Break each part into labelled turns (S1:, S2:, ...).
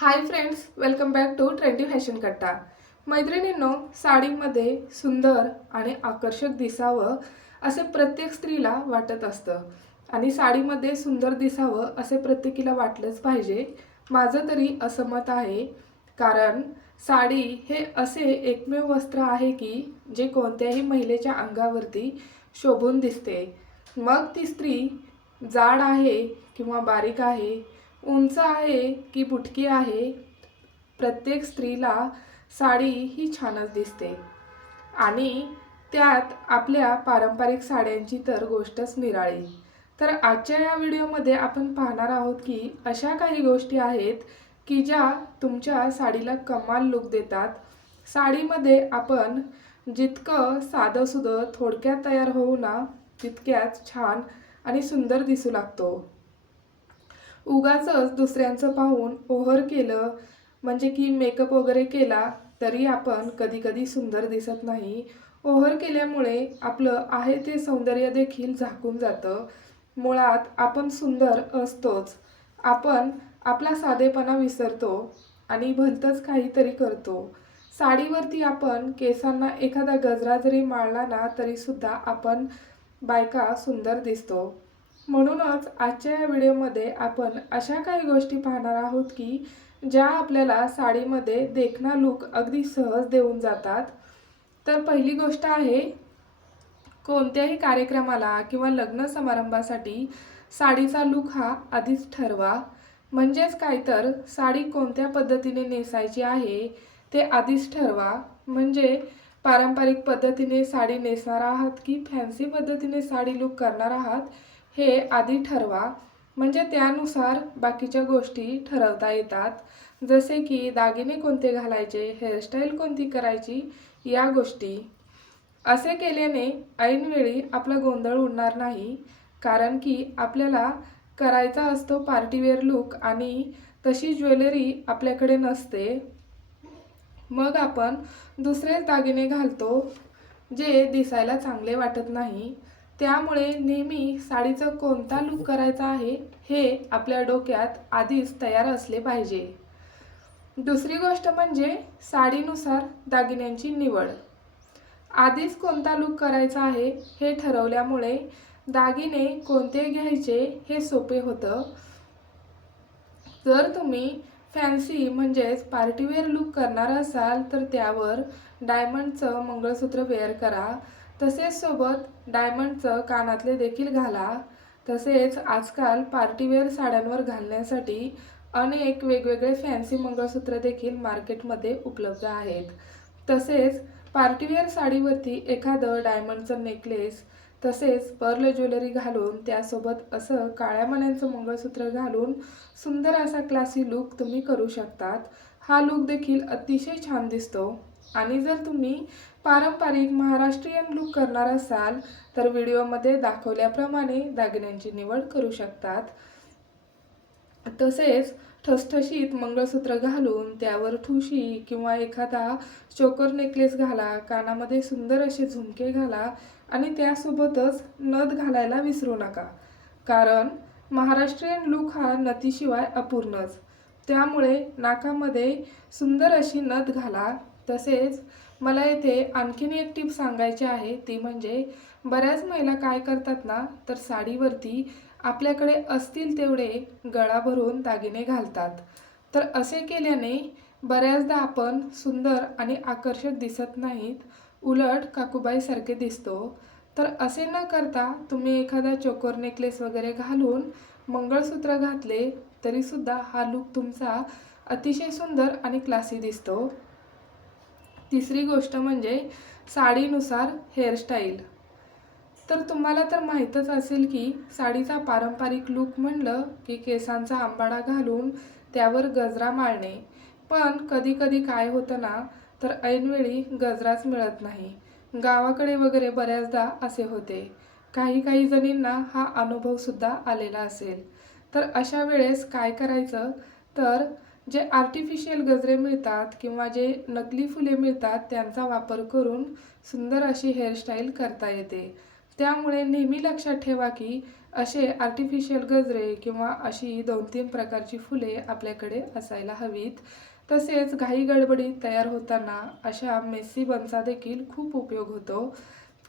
S1: Hi friends welcome back to trendy fashion Katta मैत्रिणींनो साडीमध्ये सुंदर आणि आकर्षक दिसावं असे प्रत्येक स्त्रीला वाटत असतं. आणि साडीमध्ये सुंदर दिसावं असे प्रत्येकीला वाटलंच पाहिजे. माझं तरी असं मत आहे. कारण साडी हे असे एकमेव वस्त्र आहे की जे कोणत्याही महिलेच्या अंगावरती शोभून दिसते. मग ती स्त्री जाड आहे किंवा बारीक आहे? उंच आहे की बुटकी आहे प्रत्येक स्त्रीला साडी ही छानच दिसते. आणि त्यात आपल्या पारंपरिक साड्यांची तर गोष्टच निराळी. तर आजच्या या व्हिडिओमध्ये आपण पाहणार आहोत की अशा काही गोष्टी आहेत की ज्या तुमच्या साडीला कमाल लुक देतात. साडीमध्ये आपण जितकं साधंसुधं थोडक्यात तयार होऊ ना तितक्याच छान आणि सुंदर दिसू लागतो. उगाचंच दुसऱ्यांचं पाहून ओहर केलं म्हणजे की मेकअप वगैरे केला तरी आपण कधी कधी सुंदर दिसत नाही. ओहर केल्यामुळे आपलं आहे ते सौंदर्य देखील झाकून जातं. मुळात आपण सुंदर असतोच. आपण आपला साधेपणा विसरतो आणि भलतंच काहीतरी करतो. साडीवरती आपण केसांना एखादा गजरा जरी माळला ना तरीसुद्धा आपण बायका सुंदर दिसतो. म्हणूनच आजच्या या व्हिडिओमध्ये आपण अशा काही गोष्टी पाहणार आहोत की ज्या आपल्याला साडीमध्ये देखणा लुक अगदी सहज देऊन जातात. तर पहिली गोष्ट आहे कोणत्याही कार्यक्रमाला किंवा लग्न समारंभासाठी साडीचा लुक हा आधीच ठरवा. म्हणजेच काय तर साडी कोणत्या पद्धतीने नेसायची आहे ते आधीच ठरवा. म्हणजे पारंपरिक पद्धतीने साडी नेसणार आहात की फॅन्सी पद्धतीने साडी लुक करणार आहात हे आधी ठरवा. म्हणजे त्यानुसार बाकीच्या गोष्टी ठरवता येतात. जसे की दागिने कोणते घालायचे हेअरस्टाईल कोणती करायची या गोष्टी. असे केल्याने ऐनवेळी आपला गोंधळ उडणार नाही. कारण की आपल्याला करायचा असतो पार्टीवेअर लुक आणि तशी ज्वेलरी आपल्याकडे नसते. मग आपण दुसरेच दागिने घालतो जे दिसायला चांगले वाटत नाही. त्यामुळे नेहमी साडीचा कोणता लुक करायचा आहे हे आपल्या डोक्यात आधीच तयार असले पाहिजे. दुसरी गोष्ट म्हणजे साडीनुसार दागिन्यांची निवड. आधीच कोणता लुक करायचा आहे हे ठरवल्यामुळे दागिने कोणते घ्यायचे हे सोपे होतं. जर तुम्ही फॅन्सी म्हणजेच पार्टीवेअर लुक करणार असाल तर त्यावर डायमंडचं मंगळसूत्र वेअर करा. तसेच सोबत डायमंडचं कानातले देखील घाला. तसेच आजकाल पार्टीवेअर साड्यांवर घालण्यासाठी अनेक वेगवेगळे फॅन्सी मंगळसूत्र देखील मार्केटमध्ये उपलब्ध आहेत. तसेच पार्टीवेअर साडीवरती एखादं डायमंडचं नेकलेस तसेच पर्ल ज्वेलरी घालून त्यासोबत असं काळ्या मण्यांचं मंगळसूत्र घालून सुंदर असा क्लासी लुक तुम्ही करू शकतात. हा लुक देखील अतिशय छान दिसतो. आणि जर तुम्ही पारंपरिक महाराष्ट्रीयन लुक करणार असाल तर व्हिडिओमध्ये दाखवल्याप्रमाणे दागिन्यांची निवड करू शकतात. तसेच ठसठशीत मंगळसूत्र घालून त्यावर ठुशी किंवा एखादा चोकर नेकलेस घाला कानामध्ये सुंदर असे झुमके घाला आणि त्यासोबतच नथ घालायला विसरू नका. कारण महाराष्ट्रीयन लुक हा नथीशिवाय अपूर्णच. त्यामुळे नाकामध्ये सुंदर अशी नथ घाला तसेच मला येथे आणखीन एक टीप सांगायची आहे ती म्हणजे बऱ्याच महिला काय करतात ना तर साडीवरती आपल्याकडे असतील तेवढे गळा भरून दागिने घालतात. तर असे केल्याने बऱ्याचदा आपण सुंदर आणि आकर्षक दिसत नाहीत उलट काकूबाईसारखे दिसतो. तर असे न करता तुम्ही एखादा चोकोर नेकलेस वगैरे घालून मंगळसूत्र घातले तरीसुद्धा हा लुक तुमचा अतिशय सुंदर आणि क्लासी दिसतो. तिसरी गोष्ट म्हणजे साडीनुसार हेअरस्टाईल तर तुम्हाला तर माहीतच असेल की साडीचा पारंपरिक लूक म्हणलं की केसांचा आंबाडा घालून त्यावर गजरा माळणे पण कधी कधी काय होतं ना तर ऐनवेळी गजराच मिळत नाही. गावाकडे वगैरे बऱ्याचदा असे होते. काही काही जणींना हा अनुभवसुद्धा आलेला असेल. तर अशा वेळेस काय करायचं? तर जे आर्टिफिशियल गजरे मिळतात किंवा जे नकली फुले मिळतात त्यांचा वापर करून सुंदर अशी हेअरस्टाईल करता येते. त्यामुळे नेहमी लक्षात ठेवा की असे आर्टिफिशियल गजरे किंवा अशी दोन तीन प्रकारची फुले आपल्याकडे असायला हवीत. तसेच घाई गडबडीत तयार होताना अशा मेस्सी बनचा देखील खूप उपयोग होतो.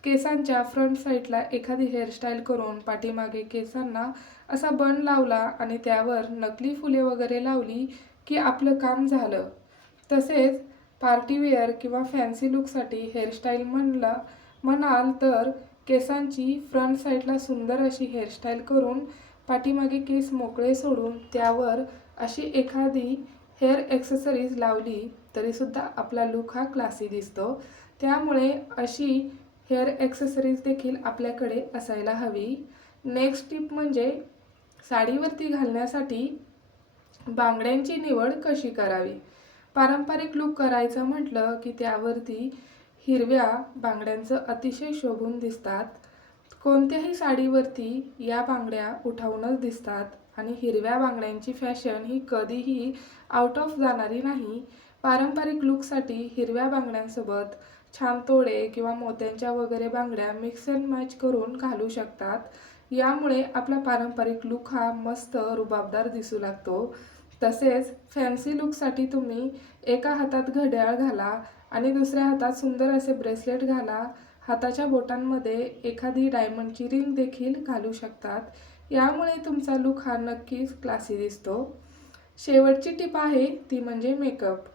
S1: केसांच्या फ्रंट साईडला एखादी हेअरस्टाईल करून पाठीमागे केसांना असा बन लावला आणि त्यावर नकली फुले वगैरे लावली की आपलं काम झालं. तसेच पार्टीवेअर किंवा फॅन्सी लुकसाठी हेअरस्टाईल म्हणला म्हणाल तर केसांची फ्रंट साईडला सुंदर अशी हेअरस्टाईल करून पाठीमागे केस मोकळे सोडून त्यावर अशी एखादी हेअर एक्सेसरीज लावली तरीसुद्धा आपला लुक हा क्लासी दिसतो. त्यामुळे अशी हेअर एक्सेसरीज देखील आपल्याकडे असायला हवी. नेक्स्ट टिप म्हणजे साडीवरती घालण्यासाठी बांगड्यांची निवड कशी करावी? पारंपरिक लुक करायचं म्हटलं की त्यावरती हिरव्या बांगड्यांचं अतिशय शोभून दिसतात. कोणत्याही साडीवरती या बांगड्या उठावूनच दिसतात आणि हिरव्या बांगड्यांची फॅशन ही कधीही आउट ऑफ जाणारी नाही. पारंपरिक लुकसाठी हिरव्या बांगड्यांसोबत छान तोडे किंवा मोत्यांच्या वगैरे बांगड्या मिक्स अँड मॅच करून घालू शकतात. यामुळे आपला पारंपरिक लुक हा मस्त रुबाबदार दिसू लागतो. तसेच फॅन्सी लुकसाठी तुम्ही एका हातात घड्याळ घाला आणि दुसऱ्या हातात सुंदर असे ब्रेसलेट घाला. हाताच्या बोटांमध्ये एखादी डायमंडची रिंग देखील घालू शकतात. यामुळे तुमचा लुक हा नक्कीच क्लासी दिसतो. शेवटची टीप आहे ती म्हणजे मेकअप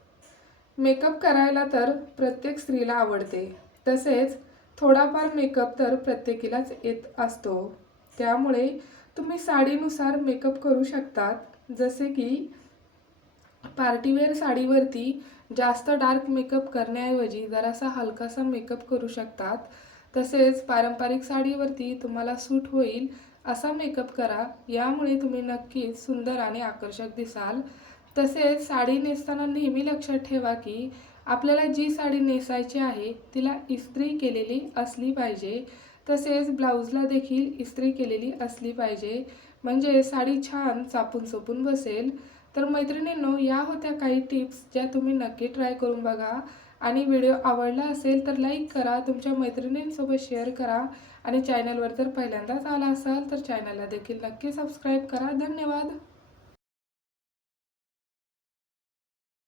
S1: मेकअप करायला तर प्रत्येक स्त्रीला आवडते. तसेच थोडाफार मेकअप तर प्रत्येकीलाच येत असतो. त्यामुळे तुम्ही साडीनुसार मेकअप करू शकतात. जसे की पार्टीवेअर साडीवरती जास्त डार्क मेकअप करण्याऐवजी जरासा हलकासा मेकअप करू शकतात. तसेच पारंपरिक साडीवरती तुम्हाला सूट होईल असा मेकअप करा. यामुळे तुम्ही नक्कीच सुंदर आणि आकर्षक दिसाल. तसेच साडी नेसताना नेहमी लक्षात ठेवा की आपल्याला जी साडी नेसायची आहे तिला इस्त्री केलेली असली पाहिजे. तसेच ब्लाऊजला देखील इस्त्री केलेली असली पाहिजे. म्हणजे साडी छान चापून चोपून बसेल. तर मैत्रिणींनो या होत्या काही टिप्स ज्या तुम्ही नक्की ट्राय करून बघा. आणि व्हिडिओ आवडला असेल तर लाईक करा तुमच्या मैत्रिणींसोबत शेअर करा. आणि चॅनलवर जर पहिल्यांदाच आला असाल तर चॅनलला देखील नक्की सबस्क्राईब करा. धन्यवाद!